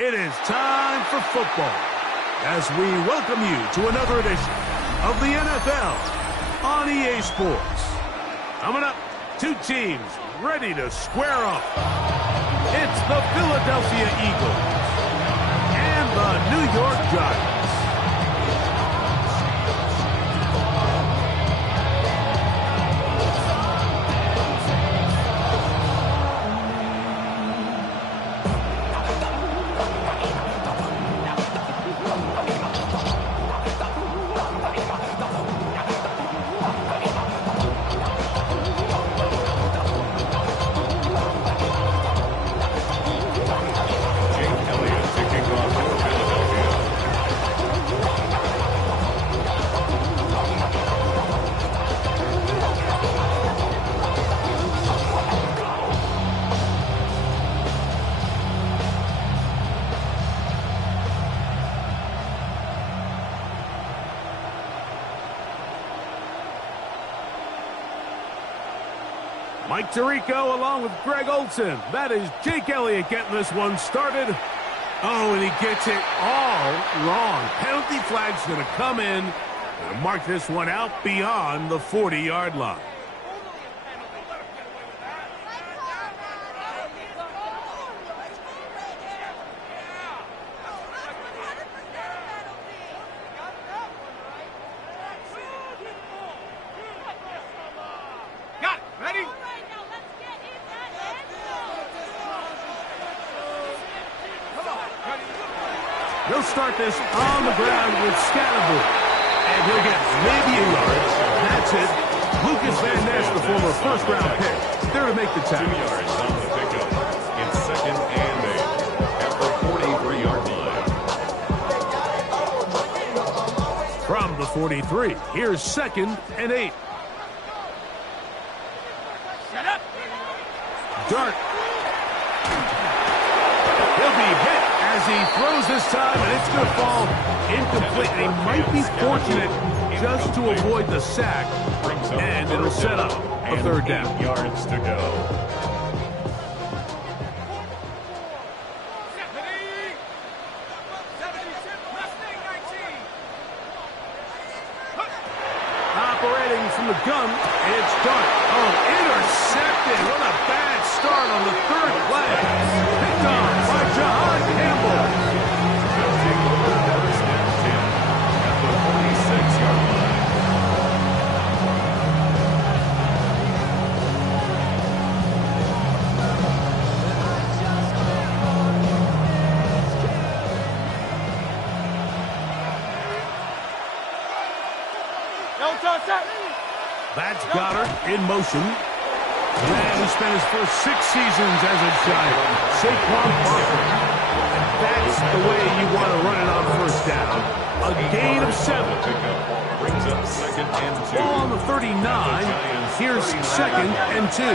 It is time for football as we welcome you to another edition of the NFL on EA Sports. Coming up, two teams ready to square off. It's the Philadelphia Eagles and the New York Giants. Mike Tirico along with Greg Olsen. That is Jake Elliott getting this one started. Oh, and he gets it all wrong. Penalty flag's going to come in and mark this one out beyond the 40-yard line. He'll start this on the ground with Scatterboard. And he'll get maybe a yard. That's it. Lucas Van Ness, the former first-round pick, there to make the tackle. 2 yards on the pickup. It's 2nd and 8 at the 43-yard line. From the 43, here's 2nd and 8. Dart. He'll be hit as he throws this time, and it's going to fall incomplete. And he might be fortunate just to avoid the sack, and it'll set up a 3rd down. 8 yards to go. Operating from the gun, it's Dart. Oh, intercepted. What a bad start on the 3rd play. Picked off by Jahan Campbell. They'll take over 1st and 10 at the 46-yard line. That's Goddard in motion. The man who spent his first 6 seasons as a Giant, Saquon Barkley. And that's the way you want to run it on 1st down. A gain of 7. Brings up 2nd and 2. Ball on the 39. Here's 2nd and 2.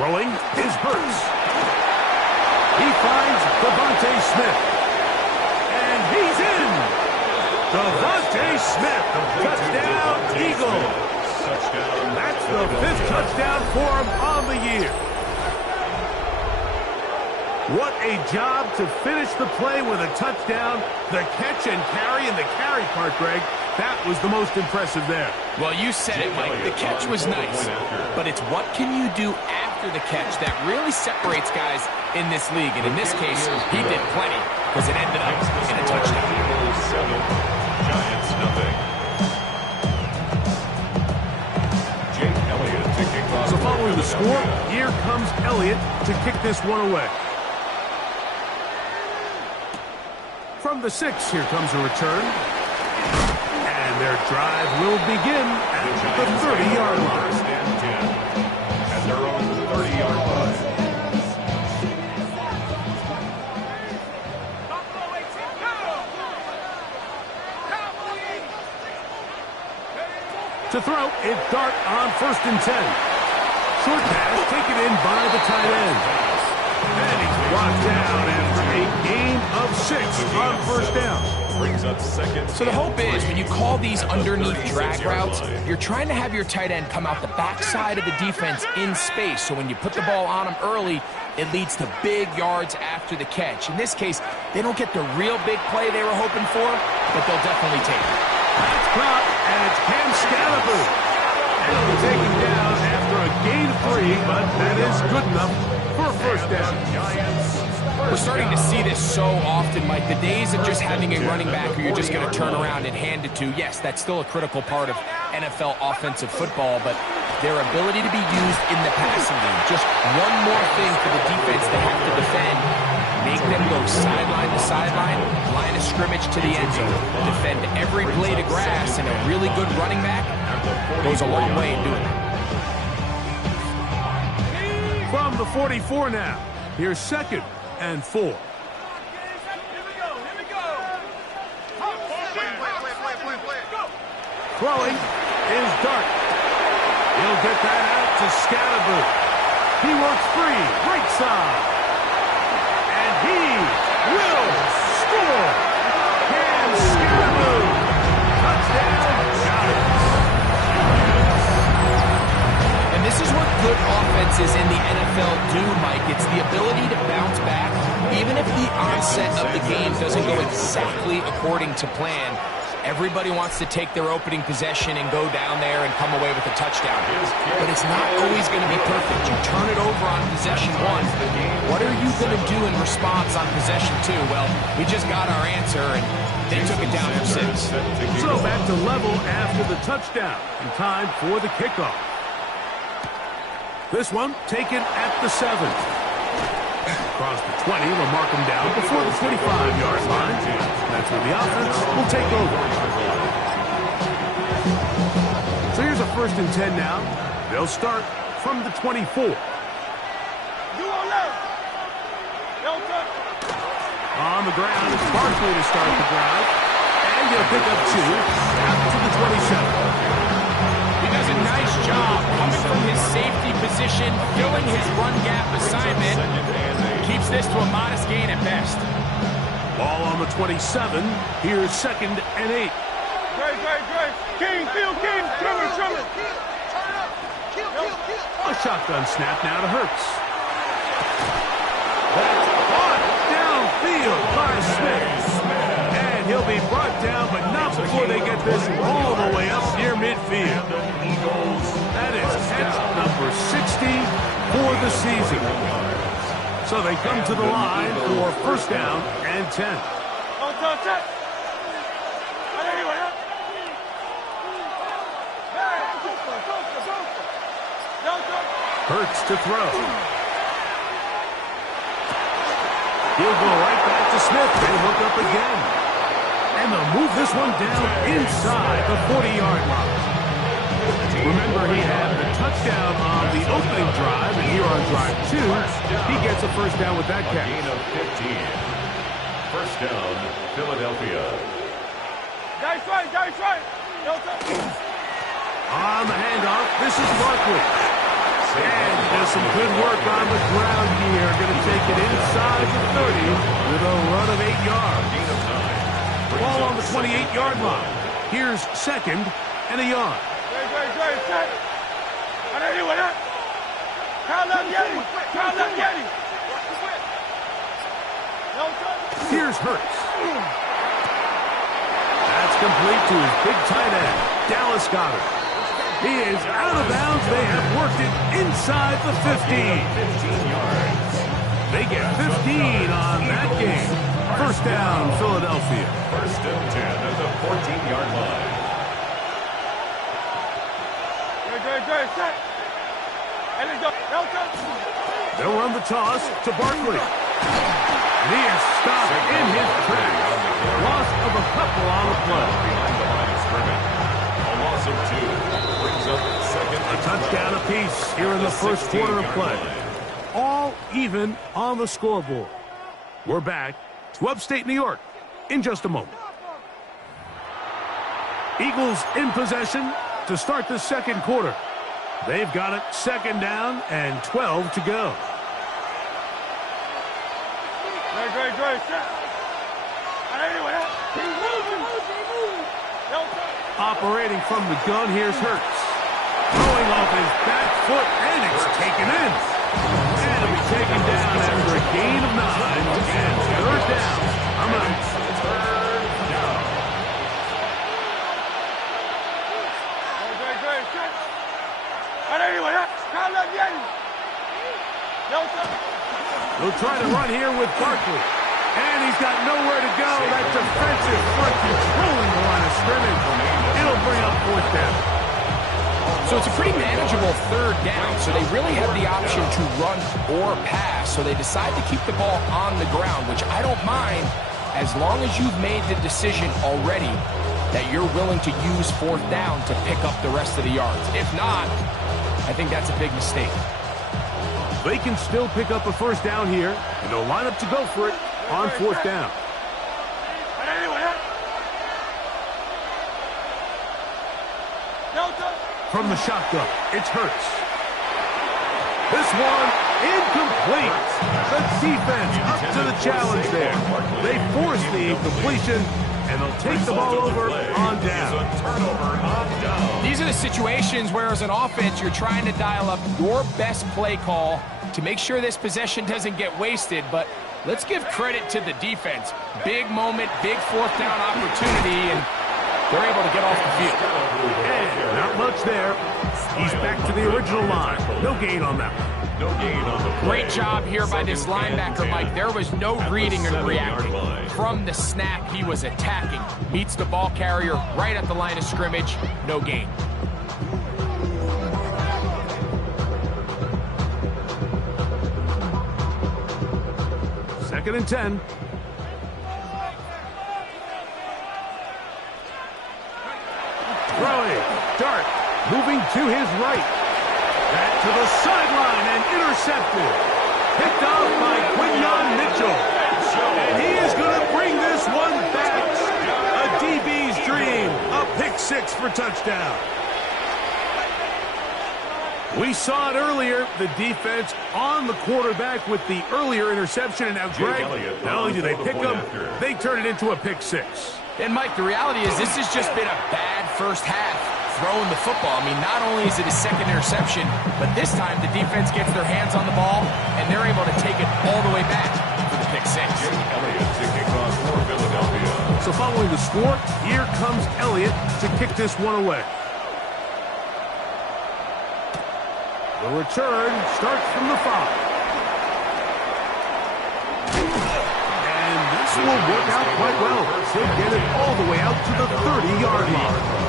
Throwing is Hurts. He finds Devontae Smith. And he's in. Devontae Smith, touchdown Eagles. That's the 5th touchdown for him on the year. What a job to finish the play with a touchdown. The catch and carry, and the carry part, Greg, that was the most impressive there. Well, you said it, Mike. The catch was nice, but it's what can you do after the catch that really separates guys in this league. And in this case, he did plenty because it ended up in a touchdown. 7, Giants nothing. Jake Elliott So following the score, here comes Elliott to kick this one away. From the 6, here comes a return. And their drive will begin at the 30-yard line. First and 10 at their own 30-yard line. To throw, it's Dart on 1st and 10. Short pass taken in by the tight end. And he's brought down after a gain of 6 on 1st down. Brings up second. So the hope is when you call these underneath drag routes, you're trying to have your tight end come out the backside of the defense in space. So when you put the ball on him early, it leads to big yards after the catch. In this case, they don't get the real big play they were hoping for, but they'll definitely take it. That's caught, and it's Cam Scalaboo. And he'll be taken down after a gain of 3, but that is good enough for a 1st down. We're starting to see this so often, Mike. The days of just having a running back who you're just going to turn around and hand it to, yes, that's still a critical part of NFL offensive football, but their ability to be used in the passing game, just one more thing for the defense to have to defend. Make them go sideline to sideline, line of scrimmage to the end zone. Defend every blade of grass, and a really good running back goes a long way in doing it. From the 44 now, here's 2nd and 4. Throwing is Dart. He'll get that out to Scalaboo. He works free, right side. And he will score. Cam Scalaboo. Touchdown, Giants. And this is what good offenses in the NFL do, Mike. It's the ability to bounce back, even if the onset of the game doesn't go exactly according to plan. Everybody wants to take their opening possession and go down there and come away with a touchdown. But it's not always going to be perfect. You turn it over on possession 1. What are you going to do in response on possession 2? Well, we just got our answer, and they took it down for 6. So back to level after the touchdown, and time for the kickoff. This one taken at the 7. Across the 20, they'll mark him down before the 25-yard line. That's where the offense will take over. So here's a 1st and 10 now. They'll start from the 24. On the ground, it's Barkley to start the drive. And he'll pick up 2 out to the 27. He does a nice job coming from his safety position, filling his run gap assignment. Keeps this to a modest gain at best. Ball on the 27. Here's 2nd and 8. King, King, Trevor. A shotgun snap now to Hurts. That's caught downfield by Smith. And he'll be brought down, but not before they get this all the way up near midfield. That is catch number 60 for the season. So they come to the line for 1st down and 10. Hurts to throw. He'll go right back to Smith. They hook up again. And they'll move this one down inside the 40-yard line. Remember, he had the touchdown on the opening drive, and here on drive 2, he gets a 1st down with that catch. Gain of 15. 1st down, Philadelphia. On the handoff, this is Barkley. And he does some good work on the ground here. Going to take it inside the 30 with a run of 8 yards. Ball on the 28-yard line. Here's 2nd and a yard. Here's Hurts. That's complete to his big tight end, Dallas Goedert. He is out of bounds. They have worked it inside the 15. 15 yards. They get 15 on that game. 1st down, Philadelphia. 1st and 10 at the 14-yard line. They'll run the toss to Barkley. And he is stopped in his tracks. Loss of a couple on the play. Behind the line of scrimmage. A loss of 2 brings up second. A touchdown apiece here in the first quarter of play. All even on the scoreboard. We're back to upstate New York in just a moment. Eagles in possession to start the second quarter. They've got it second down and 12 to go. Operating from the gun, here's Hurts. Throwing off his back foot, and it's taken in. And it'll be taken down after a gain of 9. And third down. I'm out. They'll try to run here with Barkley. And he's got nowhere to go. That defensive front controlling the line of scrimmage. It'll bring up fourth down. So it's a pretty manageable third down, so they really have the option to run or pass. So they decide to keep the ball on the ground, which I don't mind as long as you've made the decision already that you're willing to use fourth down to pick up the rest of the yards. If not, I think that's a big mistake. They can still pick up a first down here, and they'll line up to go for it on fourth down. From the shotgun, it's Hurts. This one incomplete. The defense up to the challenge there. They force the incompletion, and they'll take the ball over on down. These are the situations where, as an offense, you're trying to dial up your best play call to make sure this possession doesn't get wasted. But let's give credit to the defense. Big moment, big fourth down opportunity, and they're able to get off the field. And not much there. He's back to the original line. No gain on that one. No gain on the play. Great job here by this linebacker, Mike. There was no reading and reacting. From the snap, he was attacking. Meets the ball carrier right at the line of scrimmage. No gain. Second and 10. Throwing. Dart moving to his right. Back to the sideline and intercepted. Picked off by Quinyon Mitchell. And he is going to bring this one back. A DB's dream. A pick six for touchdown. We saw it earlier. The defense on the quarterback with the earlier interception. And now Greg, not only do they pick him, they turn it into a pick six. And, Mike, the reality is this has just been a bad first half throwing the football. I mean, not only is it a second interception, but this time the defense gets their hands on the ball, and they're able to take it all the way back for the pick six. So following the score, here comes Elliott to kick this one away. The return starts from the 5. This will work out quite well. He'll get it all the way out to the 30-yard line.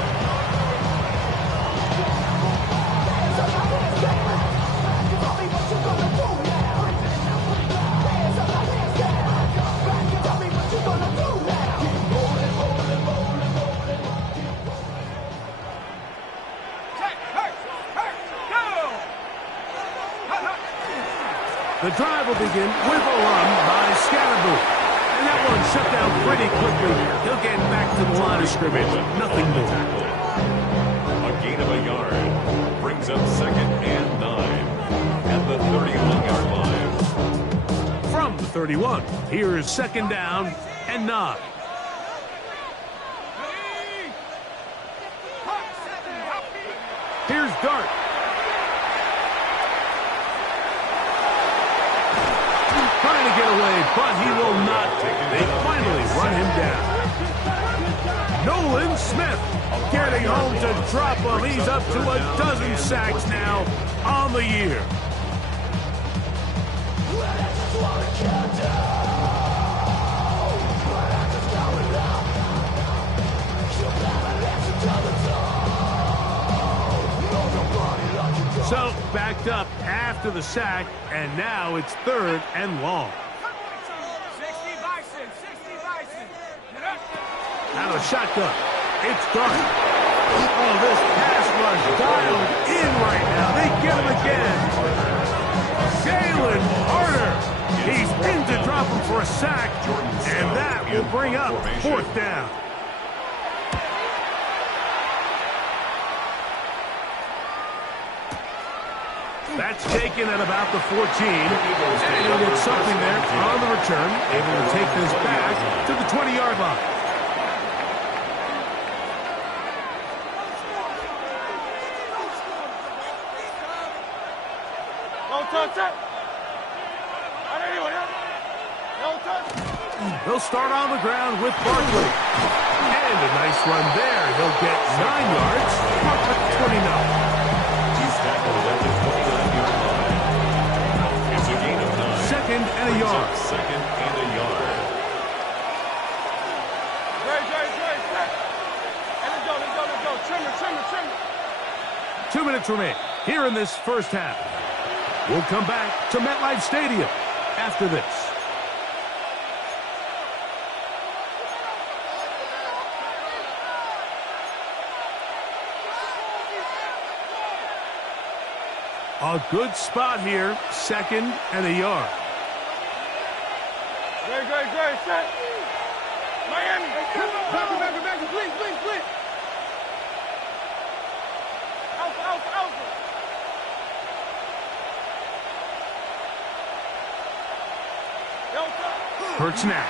The drive will begin with a run by Scatterboo. And that one shut down pretty quickly. He'll get back to the line of scrimmage. Nothing more. A gain of a yard brings up second and 9 at the 31-yard line. From the 31, here is second down and 9. Here's Dart. Trying to get away, but he will not. They finally run him down. Nolan Smith getting home to drop him. He's up to a dozen sacks now on the year. So, backed up after the sack, and now it's 3rd and long. 60 Bison, 60 Bison. Out of the shotgun. It's Dart. Oh, this pass rush dialed in right now. They get him again. Jalen Carter. He's in to drop him for a sack, and that will bring up 4th down. That's taken at about the 14. And he'll get something there on the return. Able to take this back to the 20-yard line. Don't touch it. Don't touch it. He'll start on the ground with Barkley. And a nice run there. He'll get 9 yards. Up at the 29. He's tackled at the 29-yard line. It's a gain of 9. 2nd and a yard. 2nd and a yard. Dre, set. And let's go. Trim it. 2 minutes remain here in this first half. We'll come back to MetLife Stadium after this. A good spot here, 2nd and a yard. Dre, set. Miami. Back, blitz. Alpha. Hurts now.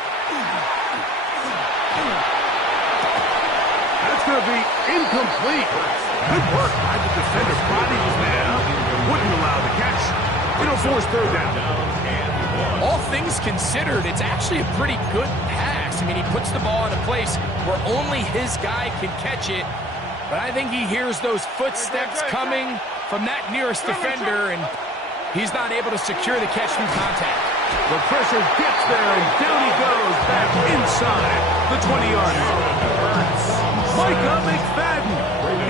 That's going to be incomplete. Good work by the defender's body was man up. Wouldn't allow the catch. It'll force 3rd down. All things considered, it's actually a pretty good pass. I mean, he puts the ball in a place where only his guy can catch it. But I think he hears those footsteps coming from that nearest defender, and he's not able to secure the catch through contact. The pressure gets there, and down he goes back inside the 20-yard line. Micah McFadden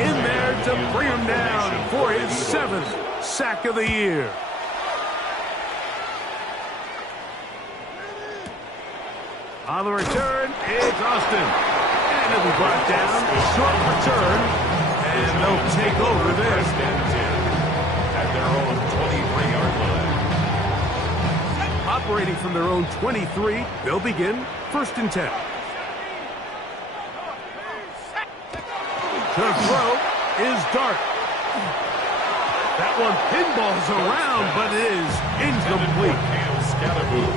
in there to bring him down for his 7th sack of the year. On the return, it's Austin. And it'll be brought down. Short return. And they'll take over this. At their own 23-yard line. Operating from their own 23, they'll begin 1st and 10. The throw is Dart. That one pinballs around, but it is incomplete.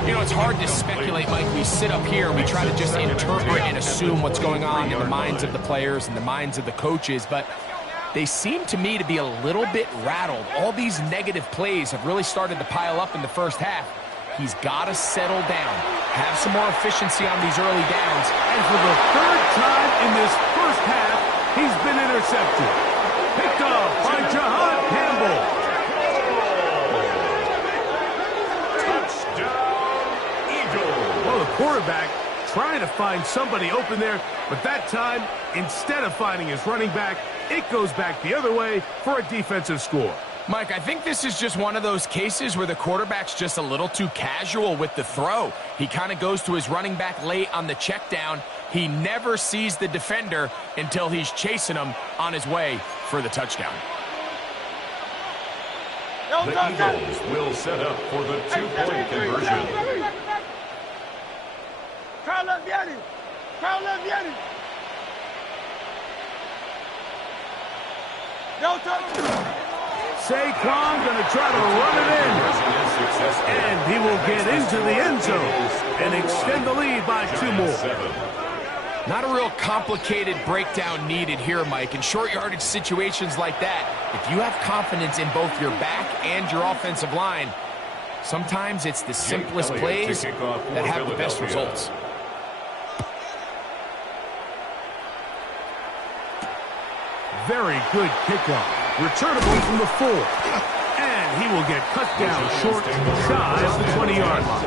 You know, it's hard to speculate, Mike. We sit up here and we try to just interpret and assume what's going on in the minds of the players and the minds of the coaches, but they seem to me to be a little bit rattled. All these negative plays have really started to pile up in the first half. He's got to settle down, have some more efficiency on these early downs. And for the 3rd time in this first half, he's been intercepted. Picked off by Jahan Campbell. Well, the quarterback trying to find somebody open there, but that time, instead of finding his running back, it goes back the other way for a defensive score. Mike, I think this is just one of those cases where the quarterback's just a little too casual with the throw. He kind of goes to his running back late on the check down. He never sees the defender until he's chasing him on his way for the touchdown. The Eagles will set up for the 2-point conversion. Carlos Vianney. Don't touch it. Saquon going to try to run it in. And he will get into the end zone and extend the lead by 2 more. Not a real complicated breakdown needed here, Mike. In short yardage situations like that, if you have confidence in both your back and your offensive line, sometimes it's the simplest plays that have the best results. Very good kickoff. Returnable from the 4. And he will get cut down short, shy of the 20-yard line.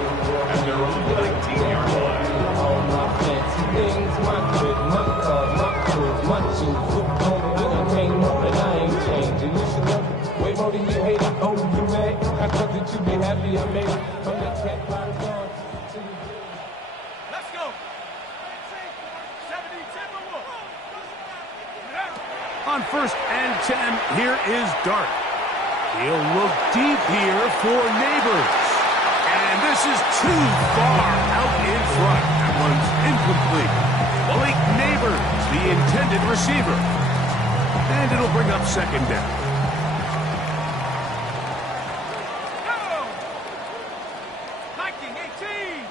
At their own 19-yard line. All my fancy things, my crib, my car, my clothes, my shoes. Look on me when I came home and I ain't changing. You should know way more 40, you hate it. Oh, you mad? I thought that you'd be happy I made it. From the cat bottom on to the... Let's go. 70, 10 more. On 1st and 10, here is Dart. He'll look deep here for Neighbors. And this is too far out in front. That one's incomplete. Malik Neighbors, the intended receiver. And it'll bring up 2nd down. Go. 19, 18.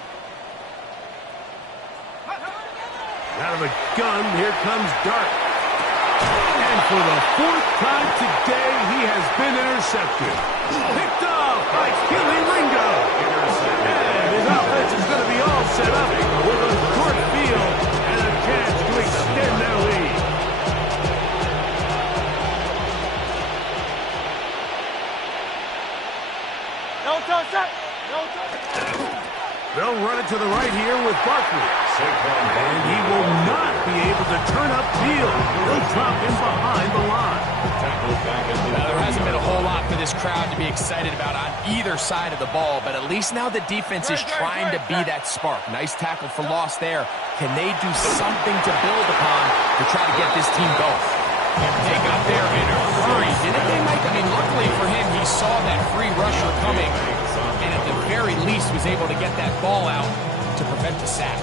Out of the gun, here comes Dart. And for the 4th time today, he has been intercepted. Picked off by Kelee Ringo. And his offense is going to be all set up with a short field and a chance to extend their lead. No touch that. No touch. They'll run it to the right here with Barkley. And he will not be able to turn upfield. He'll drop in behind the line. Now, there hasn't been a whole lot for this crowd to be excited about on either side of the ball, but at least now the defense is trying to be that spark. Nice tackle for loss there. Can they do something to build upon to try to get this team going? They got there in a hurry, didn't they, Mike? I mean, luckily for him, he saw that free rusher coming, and at the very least was able to get that ball out to prevent the sack.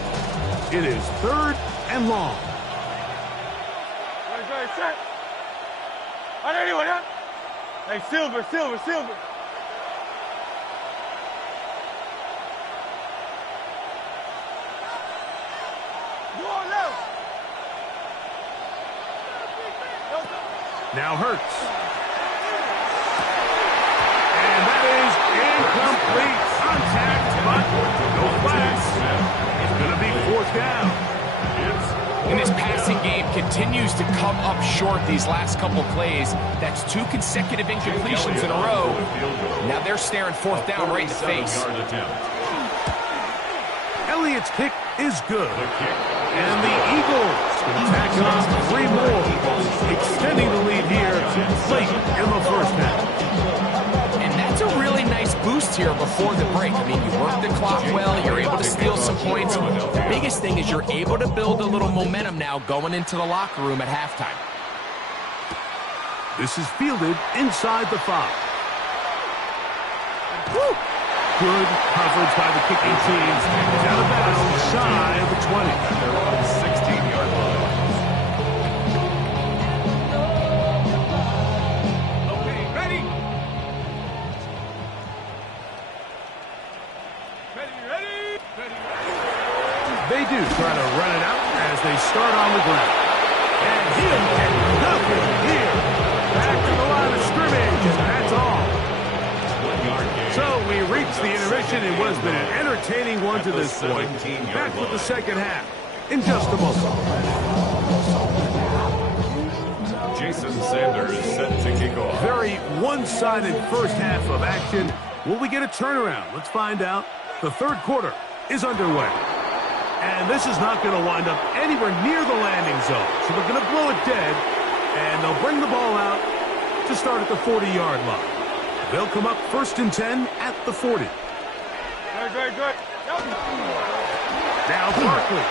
It is 3rd and long. Right, set. On anyone, huh? Hey, Silver. Go on left. Now Hurts. And that is incomplete. Contact, but no flags. It's going to be 4th down. And this passing game continues to come up short these last couple plays. That's 2 consecutive incompletions in a row. Now they're staring 4th down right in the face. Elliott's kick is good. And the Eagles can tack on 3 more, extending the lead here late in the 1st half. And that's a really nice boost here before the break. I mean, you work the clock well, you're able to steal some points. The biggest thing is you're able to build a little momentum now going into the locker room at halftime. This is fielded inside the 5. Woo! Good coverage by the kicking team. It's out of bounds, shy of the 20. They're on 16-yard line. Okay, ready? They do try to run it out as they start on the ground. And he'll get nothing here. Back to the line of scrimmage, and that's all. So we reached the intermission. It was been an entertaining one to this point. Back with the 2nd half in just a moment. Jason Sanders set to kick off. Very one-sided 1st half of action. Will we get a turnaround? Let's find out. The 3rd quarter is underway. And this is not going to wind up anywhere near the landing zone. So they're going to blow it dead, and they'll bring the ball out to start at the 40-yard line. They'll come up 1st and 10 at the 40. Good. Now Barkley.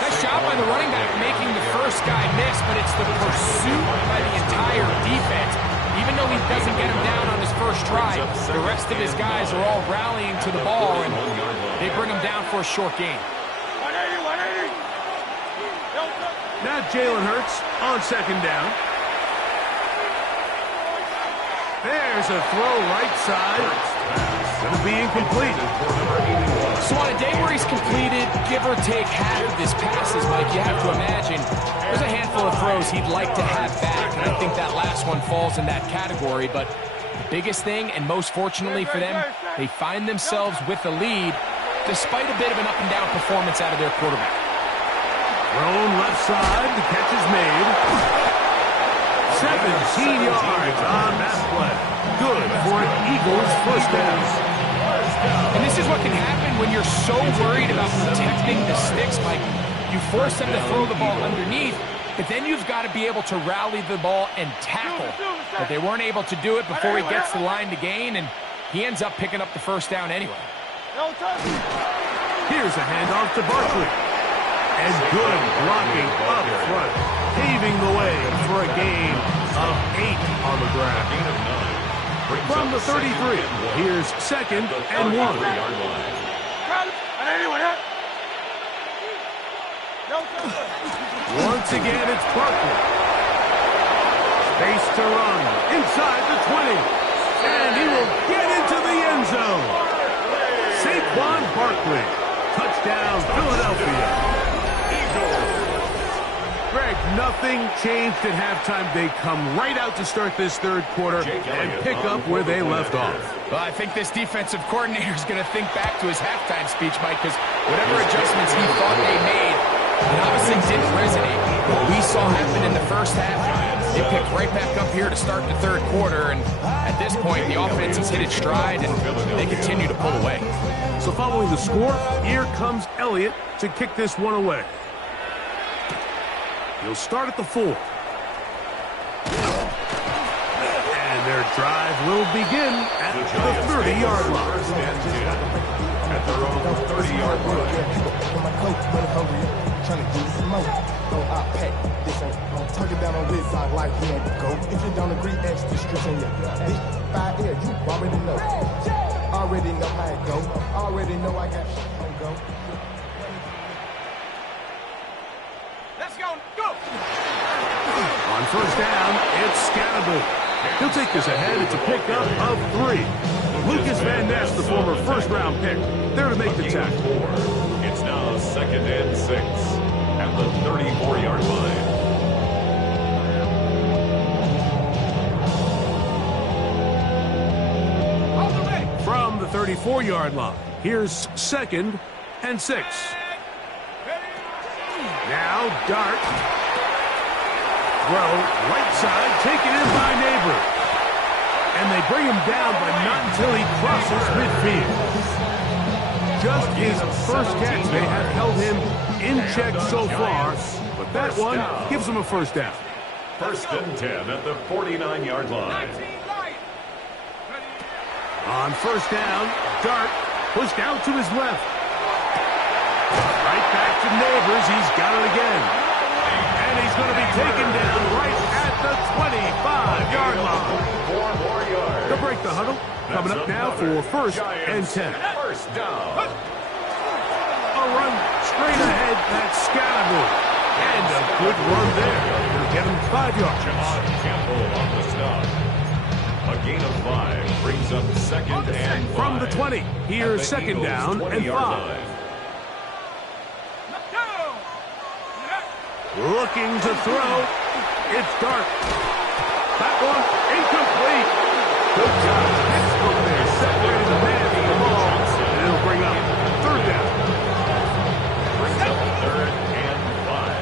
Nice job by the running back making the first guy miss, but it's the pursuit by the entire defense. Even though he doesn't get him down on his first try, the rest of his guys are all rallying to the ball, and they bring him down for a short gain. 180. Now Jalen Hurts on 2nd down. There's a throw right side. Going to be incomplete. So on a day where he's completed, give or take half of his passes, Mike, you have to imagine there's a handful of throws he'd like to have back, and I think that last one falls in that category. But the biggest thing, and most fortunately for them, they find themselves with the lead despite a bit of an up-and-down performance out of their quarterback. Thrown left side. The catch is made. 17 yards on that play. Good for an Eagles 1st down. And this is what can happen when you're so worried about protecting the sticks, Mike. You force them to throw the ball underneath, but then you've got to be able to rally the ball and tackle. But they weren't able to do it before he gets the line to gain, and he ends up picking up the first down anyway. Here's a handoff to Barkley. And good blocking up front, paving the way for a gain of 8 on the ground. From the 33, here's 2nd and 1. Once again, it's Barkley. Space to run inside the 20. And he will get into the end zone. Saquon Barkley. Touchdown, Philadelphia. Greg, nothing changed at halftime. They come right out to start this third quarter and pick up where they left off. Well, I think this defensive coordinator is going to think back to his halftime speech, Mike, because whatever adjustments he thought they made, it obviously didn't resonate. What we saw happen in the first half, they picked right back up here to start the third quarter, and at this point, the offense has hit its stride, and they continue to pull away. So following the score, here comes Elliott to kick this one away. He'll start at the 4. And their drive will begin at the 30-yard line. At their own 30-yard line. Trying to get some more. Oh, I pack this ain't talking down on this side like he had to go. If you don't agree, ask the streets in your big 5 years, you already know. Already know how it go. Already know I got shit on go. Let's go. Go. On first down, it's Scatterby. He'll take this ahead. It's a pickup of 3. Lucas Van Ness, the former first-round pick, there to make the tackle. It's now 2nd and 6 at the 34-yard line. From the 34-yard line, here's 2nd and 6. Now Dart. Throw, right side, taken in by Neighbor. And they bring him down, but not until he crosses midfield. Just his first catch. They have held him in check so far, but that one gives him a first down. 1st and 10 at the 49-yard line. On first down, Dart pushed out to his left. Right back to Neighbors. He's got it again. And he's going to be taken down right at the 25-yard line. 4 more yards. To break the huddle, coming up now for 1st and 10. First down. A run straight ahead, that's Scatterby. And a good run there. Going to get him 5 yards. Campbell on the stop. A gain of 5 brings up 2nd and 5. From the 20, here's 2nd down and 5. Looking to throw. It's Dart. That one incomplete. Good job. Pittsburgh there separating the man from the ball. And it'll bring up 3rd down. Brings up 3rd and 5.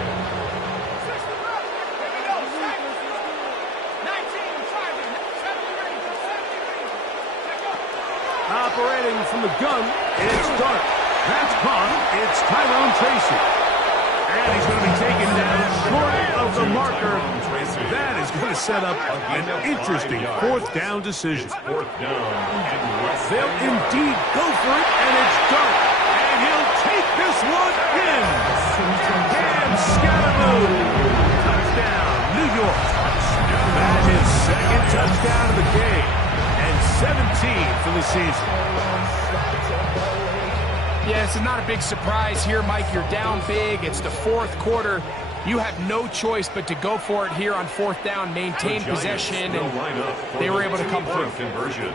Operating from the gun, it's Dart. That's caught. It's Tyrone Tracy. And he's going to be taken down short of the marker. That is going to set up an interesting 4th down decision. 4th down and less. They'll indeed go for it, and it's Dart. And he'll take this one in. And Scatterby. Touchdown, New York. That is 2nd touchdown of the game. And 17 for the season. Yeah, this is not a big surprise here, Mike. You're down big. It's the 4th quarter. You have no choice but to go for it here on 4th down, maintain possession, and they were able to come through. Conversion.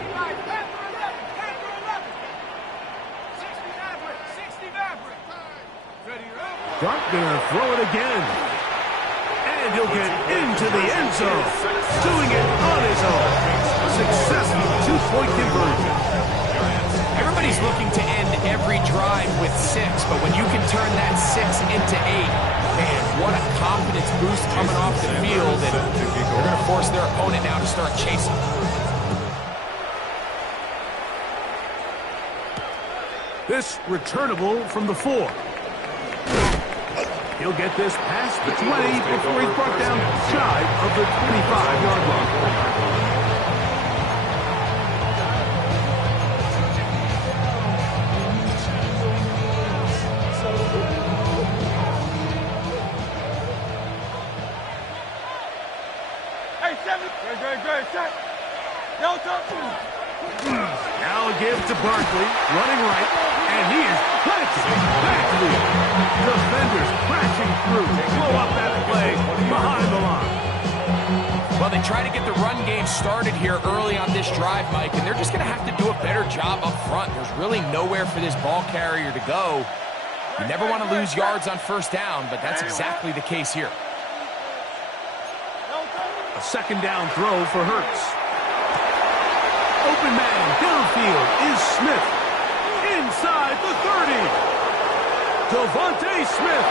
Dart gonna throw it again. And he'll get into the end zone. Doing it on his own. A successful 2-point conversion. Everybody's looking to end every drive with 6, but when you can turn that 6 into 8, man, what a confidence boost coming off the field, and they're going to force their opponent now to start chasing. This returnable from the 4. He'll He'll get this past the 20 before he's brought down shy of the 25-yard line. Now a give to Barkley, running right, and he is planted backfield. Defenders crashing through, blow up that play behind the line. Well, they try to get the run game started here early on this drive, Mike, and they're just going to have to do a better job up front. There's really nowhere for this ball carrier to go. You never want to lose yards on first down, but that's exactly the case here. A second down throw for Hurts. Open man downfield is Smith. Inside the 30. Devontae Smith.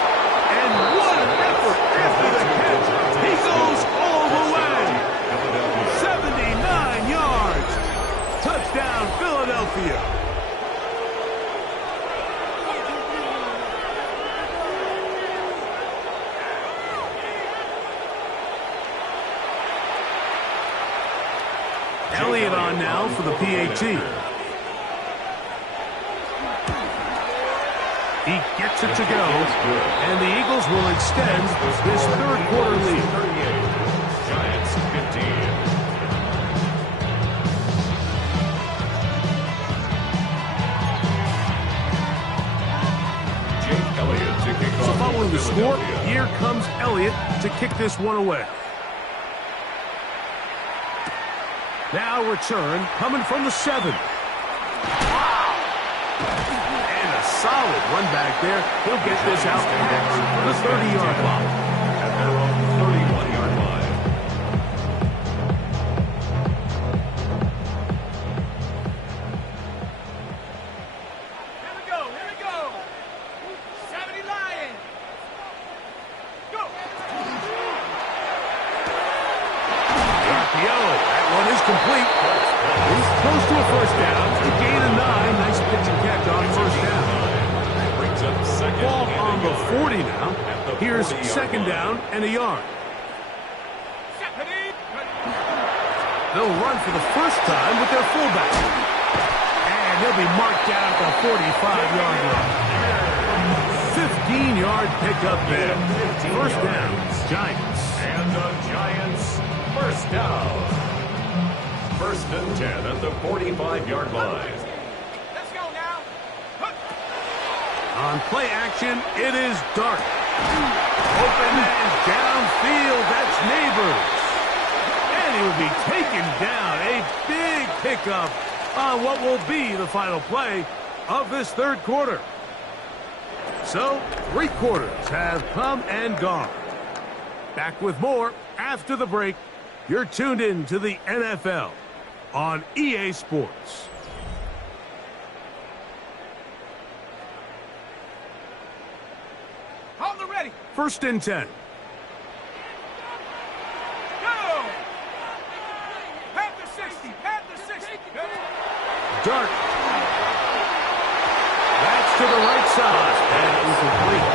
And what an effort after the catch. He goes all the way. 79 yards. Touchdown, Philadelphia. Elliott on now for the PAT. He gets it to go, and the Eagles will extend this third quarter lead. Giants 15. Jake Elliott to kick off. So following the score, here comes Elliott to kick this one away. Now return coming from the 7. And a solid run back there. He'll get this out at the 30-yard line. At their own 31-yard line. Here we go. 70 Lions. Go. RPO. One is complete. He's close to a first down. A gain of 9. Nice pitch and catch on first down. Brings up second. Ball on the 40 now. Here's second down and a yard. They'll run for the first time with their fullback. And he'll be marked down at the 45-yard line. 15-yard pickup there. First down, Giants. And the Giants, first down. First and 10 at the 45-yard line. Let's go now. On play action, it is Dart. Open man downfield, that's Neighbors. And he will be taken down. A big pickup on what will be the final play of this third quarter. So, 3 quarters have come and gone. Back with more after the break. You're tuned in to the NFL on EA Sports. Hold the ready. First and 10. Go. Pat the 60. Pat the 60. Dart. That's to the right side. And incomplete.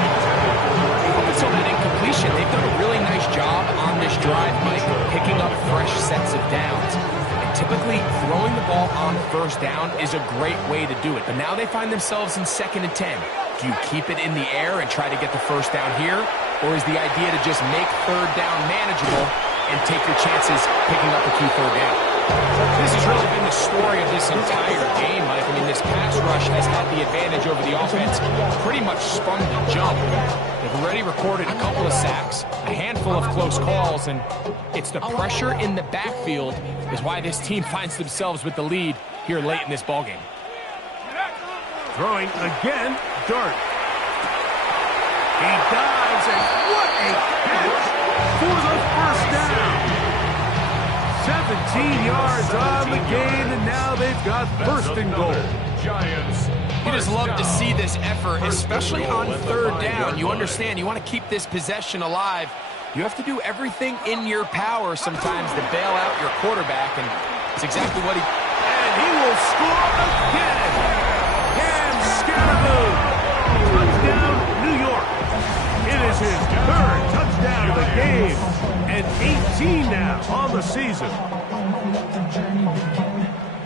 Up until that incompletion, they've done a really nice job on this drive, Mike, picking up fresh sets of downs. Typically, throwing the ball on first down is a great way to do it. But now they find themselves in second and 10. Do you keep it in the air and try to get the first down here? Or is the idea to just make third down manageable and take your chances picking up a key third down? This has really been the story of this entire game, Mike. I mean, this pass rush has had the advantage over the offense pretty much from the jump. They've already recorded a couple of sacks, a handful of close calls, and it's the pressure in the backfield is why this team finds themselves with the lead here late in this ballgame. Throwing again, Dart. He dives, and what a catch for the first down. 17 yards on the gain, and now they've got first and goal. Giants. You just love to see this effort, especially on third down. You understand, you want to keep this possession alive. You have to do everything in your power sometimes to bail out your quarterback, and it's exactly what he... And he will score again. Cam Scaraboo. Touchdown, New York. It is his game. And 18 now on the season.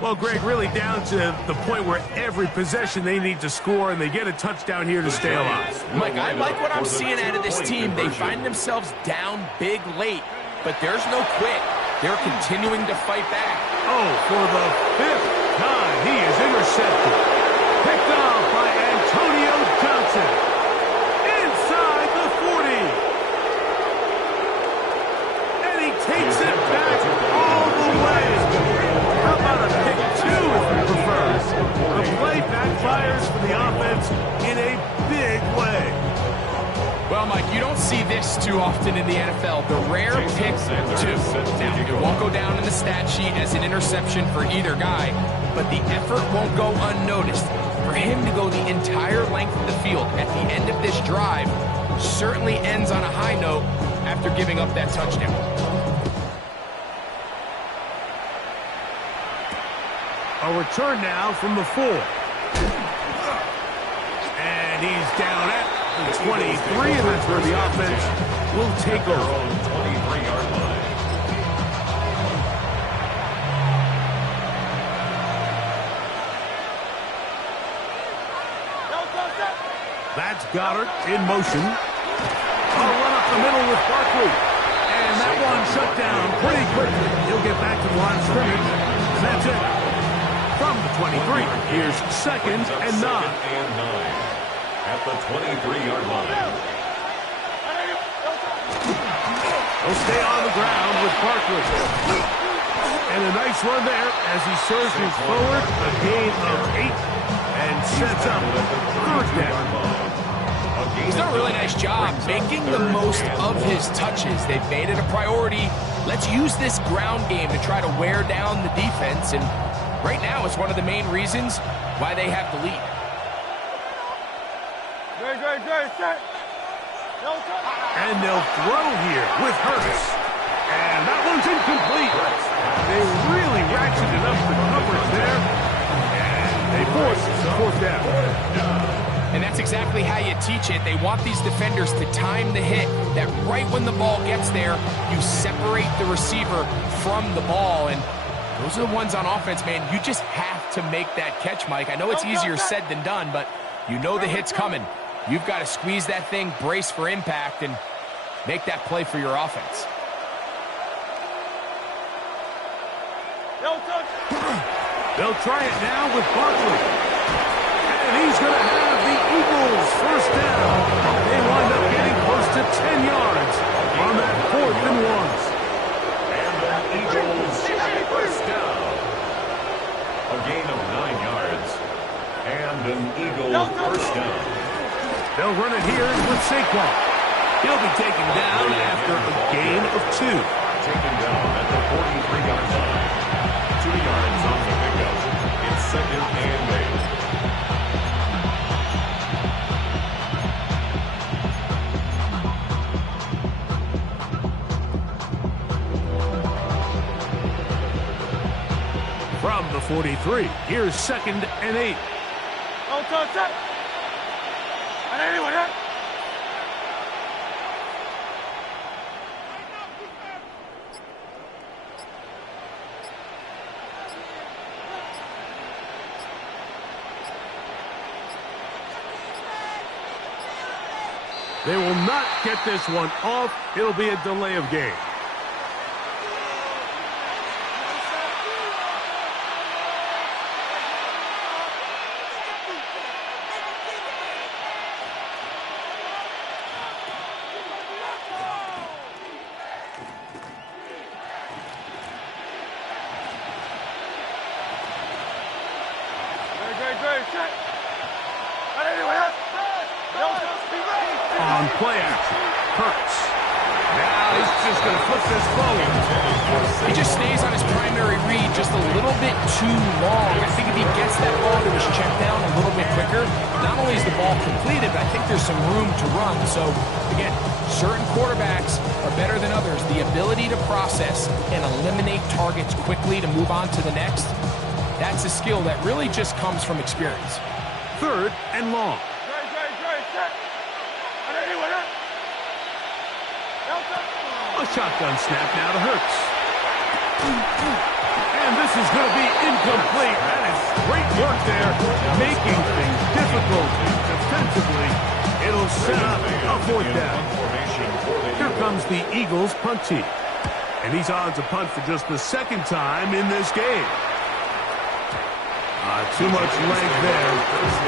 Well, Greg, really down to the point where every possession they need to score, and they get a touchdown here to stay alive. Mike, I like what I'm seeing out of this team. They find themselves down big late, but there's no quit. They're continuing to fight back. Oh, for the 5th time, he is intercepted. Picked off by Antonio Johnson. Inside the 40. And he takes it back all the way. How about a pick 2 if he prefers? The play backfires for the offense in a big way. Well, Mike, you don't see this too often in the NFL. The rare pick 2. Now, it won't go down in the stat sheet as an interception for either guy, but the effort won't go unnoticed. For him to go the entire length of the field at the end of this drive certainly ends on a high note after giving up that touchdown. A return now from the 4. And he's down at the 23, and that's where the offense will take over. 23-yard line. That's Goddard in motion. A run up the middle with Barkley. And that one shut down pretty quickly. He'll get back to the line of scrimmage. And that's it. From the 23, here's 2nd and 9. At the 23-yard line. He'll stay on the ground with Barkley. And a nice run there as he surges forward. A gain of 8 and sets up 3rd down. He's done a really nice job making the most of his touches. They've made it a priority. Let's use this ground game to try to wear down the defense. And right now, it's one of the main reasons why they have the lead. And they'll throw here with Hurts. And that one's incomplete. They really ratcheted up the coverage there. And they force 4th down. And that's exactly how you teach it. They want these defenders to time the hit, that right when the ball gets there, you separate the receiver from the ball. And those are the ones on offense, man. You just have to make that catch, Mike. I know it's easier said than done, but you know the hit's coming. You've got to squeeze that thing, brace for impact, and make that play for your offense. They'll try it now with Barkley. And he's going to have the Eagles 1st down. They wind up getting close to 10 yards on that 4th and 1s. And the Eagles 1st down. A gain of 9 yards. And an Eagle 1st down. They'll run it here with Saquon. He'll be taken down after a gain of 2. Taken down at the 43-yard line. 2 yards on the pickup. It's 2nd and 8. From the 43, here's 2nd and 8. They will not get this one off. It'll be a delay of game. On play action, Hurts. Now he's just going to flip this forward. He just stays on his primary read just a little bit too long. I think if he gets that ball to his check down a little bit quicker, not only is the ball completed, but I think there's some room to run. So, again, certain quarterbacks are better than others. The ability to process and eliminate targets quickly to move on to the next, that's a skill that really just comes from experience. 3rd and long. shotgun snap now to Hurts. And this is going to be incomplete. That is great work there, making things difficult defensively. It'll set up a fourth down. Here comes the Eagles punt team. And he's on to punt for just the second time in this game. Too much leg there.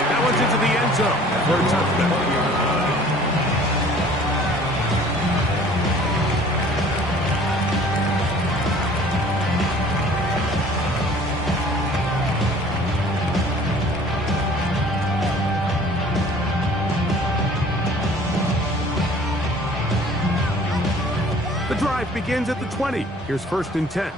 That one's into the end zone for a touchdown. The drive begins at the 20. Here's 1st and 10.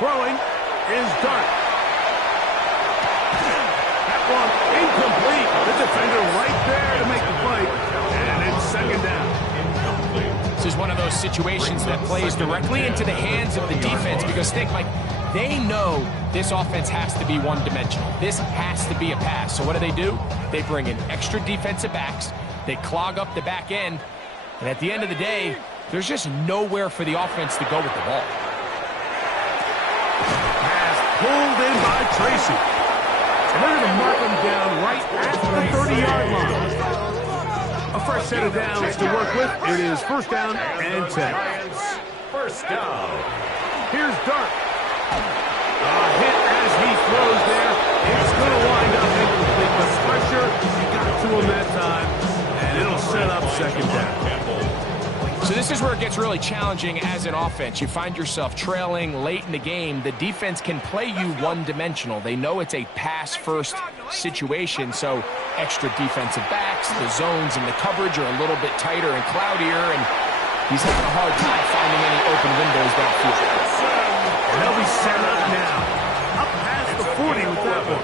Throwing is Dart. That one incomplete. The defender right there to make the play. And it's 2nd down. This is one of those situations that plays directly into the hands of the defense because think, Mike, they know this offense has to be one-dimensional. This has to be a pass. So what do? They bring in extra defensive backs. They clog up the back end. And at the end of the day, there's just nowhere for the offense to go with the ball. Pulled in by Tracy. And they're going to mark him down right at the 30-yard line. A fresh set of downs to work with. It is 1st down and 10. 1st down. Here's Dart. A hit as he throws there. It's going to wind up incomplete. The pressure got to him that time. And it'll set up 2nd down. So this is where it gets really challenging as an offense. You find yourself trailing late in the game. The defense can play you one-dimensional. They know it's a pass-first situation, so extra defensive backs, the zones and the coverage are a little bit tighter and cloudier, and he's having a hard time finding any open windows downfield. And they'll be set up now. Up past the 40 with that one.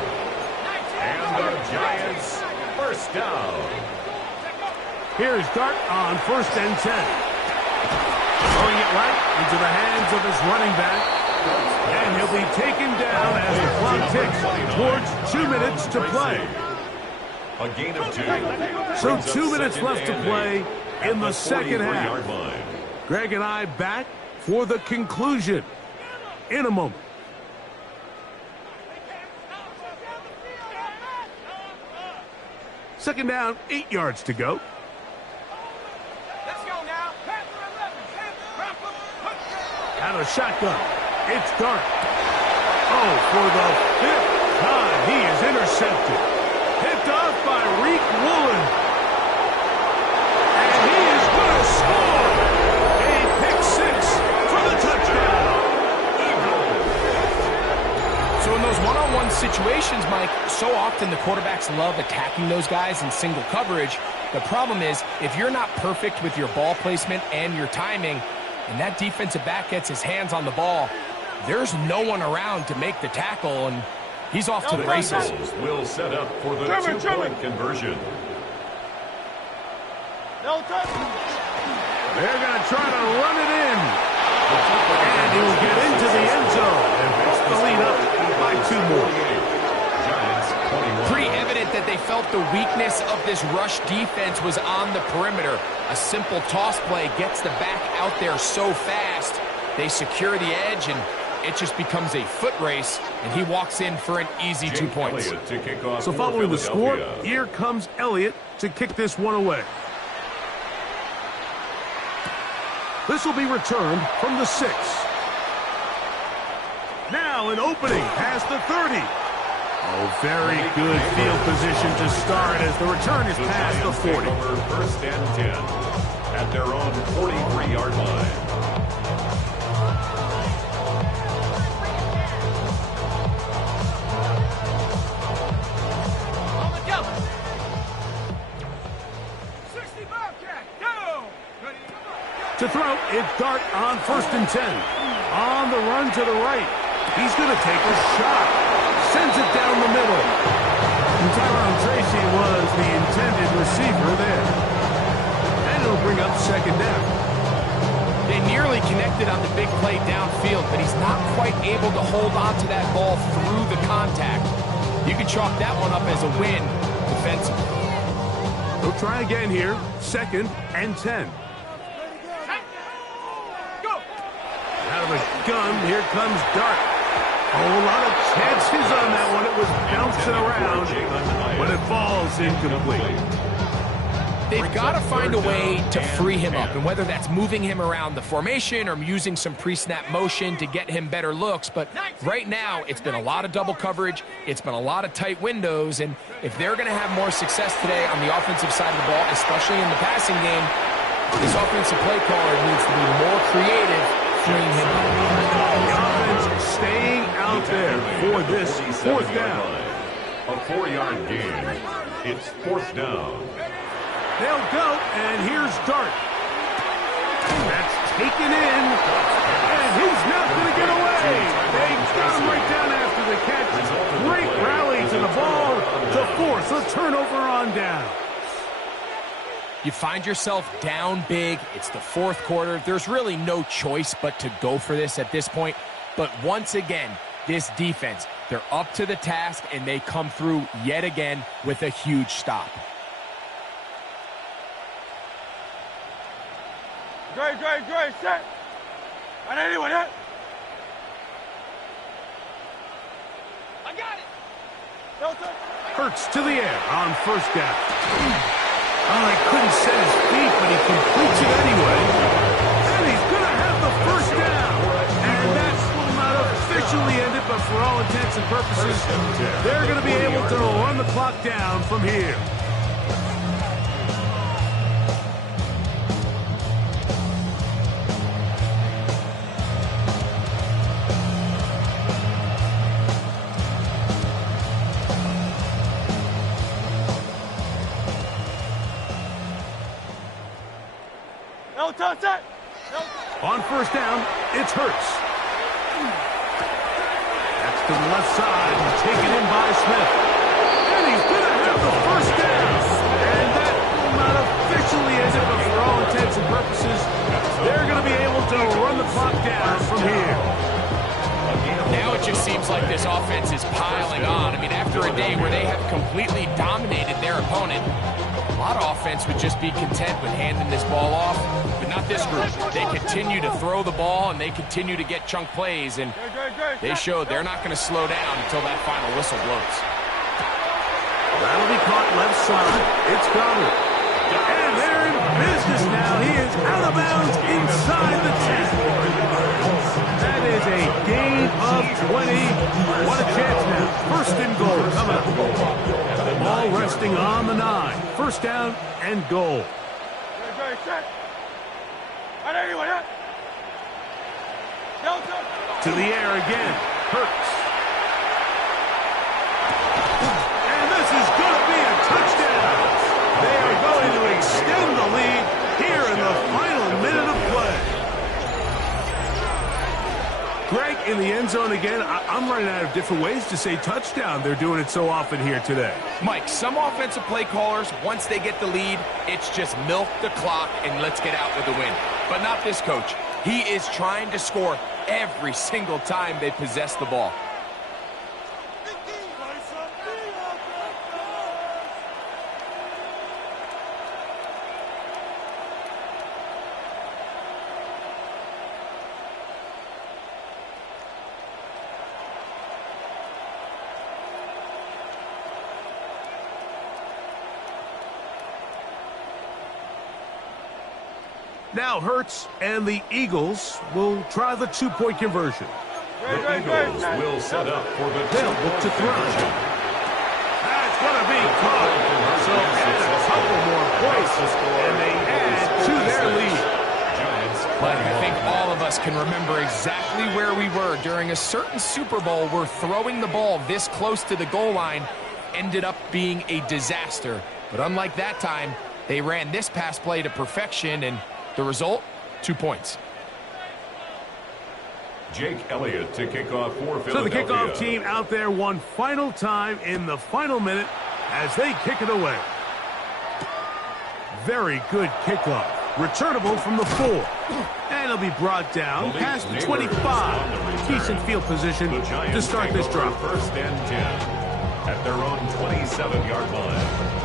And the Giants, 1st down. Here's Dart on 1st and 10. Throwing it right into the hands of his running back. And he'll be taken down as the clock ticks towards 2 minutes to play. A gain of 2. So 2 minutes left to play in the second half. Greg and I back for the conclusion in a moment. Second down, 8 yards to go. Out of shotgun. It's Dart. Oh, for the 5th time, he is intercepted. Picked off by Reek Woolen. And he is going to score. A pick 6 for the touchdown. So in those one-on-one situations, Mike, so often the quarterbacks love attacking those guys in single coverage. The problem is, if you're not perfect with your ball placement and your timing, and that defensive back gets his hands on the ball, there's no one around to make the tackle, and he's off to the races. Will set up for the 2-point conversion. They're going to try to run it in. And he will get into the end zone and picks the lead up by 2 more. Pretty evident that they felt the weakness of this rush defense was on the perimeter. A simple toss play gets the back out there so fast. They secure the edge, and it just becomes a foot race, and he walks in for an easy 2 points. So following the score, here comes Elliott to kick this one away. This will be returned from the 6. Now an opening past the 30. Oh, very good field position to start as the return is past the 40. 1st and 10 at their own 43-yard line. To throw, it's Dart on 1st and 10. On the run to the right. He's going to take a shot. Sends it down the middle. And Tyrone Tracy was the intended receiver there. And it'll bring up 2nd down. They nearly connected on the big play downfield, but he's not quite able to hold on to that ball through the contact. You can chalk that one up as a win defensively. They'll try again here. 2nd and 10. Out of a gun, here comes Dart. Oh, a lot of chances on that one. It was bouncing around, but it falls incomplete. They've got to find a way to free him up, and whether that's moving him around the formation or using some pre-snap motion to get him better looks, but right now it's been a lot of double coverage, it's been a lot of tight windows, and if they're going to have more success today on the offensive side of the ball, especially in the passing game, this offensive play caller needs to be more creative freeing him up. The offense staying out there for this 4th down. A 4-yard gain. It's 4th down. They'll go, and here's Dart. That's taken in, and he's not going to get away. They got him right down after the catch. Great rally to the ball to force a turnover on down. You find yourself down big. It's the 4th quarter. There's really no choice but to go for this at this point. But once again, this defense, they're up to the task, and they come through yet again with a huge stop. Great, set. And anyone hit? I got it. Delta. Hurts to the air on 1st down. Oh, he couldn't set his feet, but he completes it anyway. And he's going to have the 1st down. And that will not officially end it, but for all intents and purposes, they're going to be able to run the clock down from here. On 1st down, it's Hurts. That's to the left side, taken in by Smith. And he's going to have the 1st down. And that will not officially end it, but for all intents and purposes, they're going to be able to run the clock down from here. Now it just seems like this offense is piling on. I mean, after a day where they have completely dominated their opponent, a lot of offense would just be content with handing this ball off, but not this group. They continue to throw the ball, and they continue to get chunk plays, and they showed they're not going to slow down until that final whistle blows. That'll be caught left side. It's covered. And they're in business now. He is out of bounds inside the 10. That is a gain of 20. What a chance now. 1st and goal coming up. Ball resting on the 9. 1st down and goal. Great, set. And anyone hit? Delta. To the air again. Hurts. And this is going to be a touchdown. They are going to extend the lead here in the final minute of play. Greg, in the end zone again, I'm running out of different ways to say touchdown. They're doing it so often here today. Mike, some offensive play callers, once they get the lead, it's just milk the clock and let's get out with a win. But not this coach. He is trying to score every single time they possess the ball. Now Hurts and the Eagles will try the 2-point conversion. The Eagles will set up for the They'll look to throw. That's going to be caught. So add a couple more points, and they add to their lead. But I think all of us can remember exactly where we were during a certain Super Bowl where throwing the ball this close to the goal line ended up being a disaster. But unlike that time, they ran this pass play to perfection, and the result, 2 points. Jake Elliott to kick off for Philadelphia. So the kickoff team out there one final time in the final minute as they kick it away. Very good kickoff. Returnable from the 4. And it'll be brought down past the 25. Decent field position to start this drive. 1st and 10. at their own 27-yard line.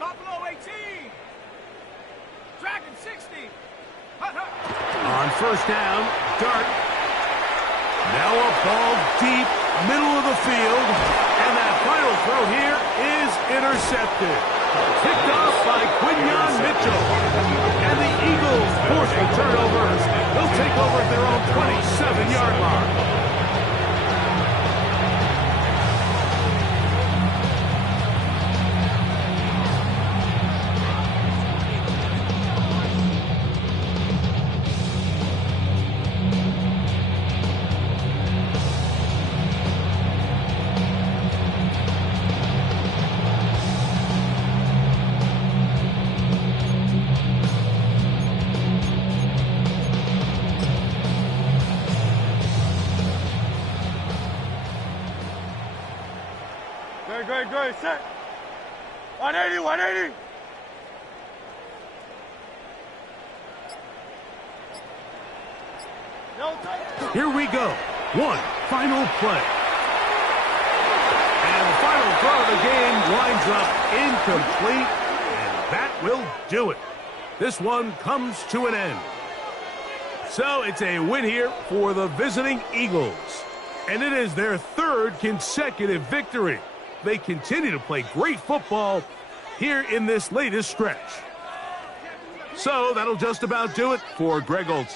Buffalo 18. Dragon 60. On first down, Dart. Now a ball deep, middle of the field. And that final throw here is intercepted. Picked off by Quinyon Mitchell. And the Eagles force the turnover. They'll take over at their own 27-yard line. Good, set. 180, 180. Here we go. One final play. And the final throw of the game winds up incomplete, and that will do it. This one comes to an end. So it's a win here for the visiting Eagles. And it is their third consecutive victory. They continue to play great football here in this latest stretch. So that'll just about do it for Greg Olsen.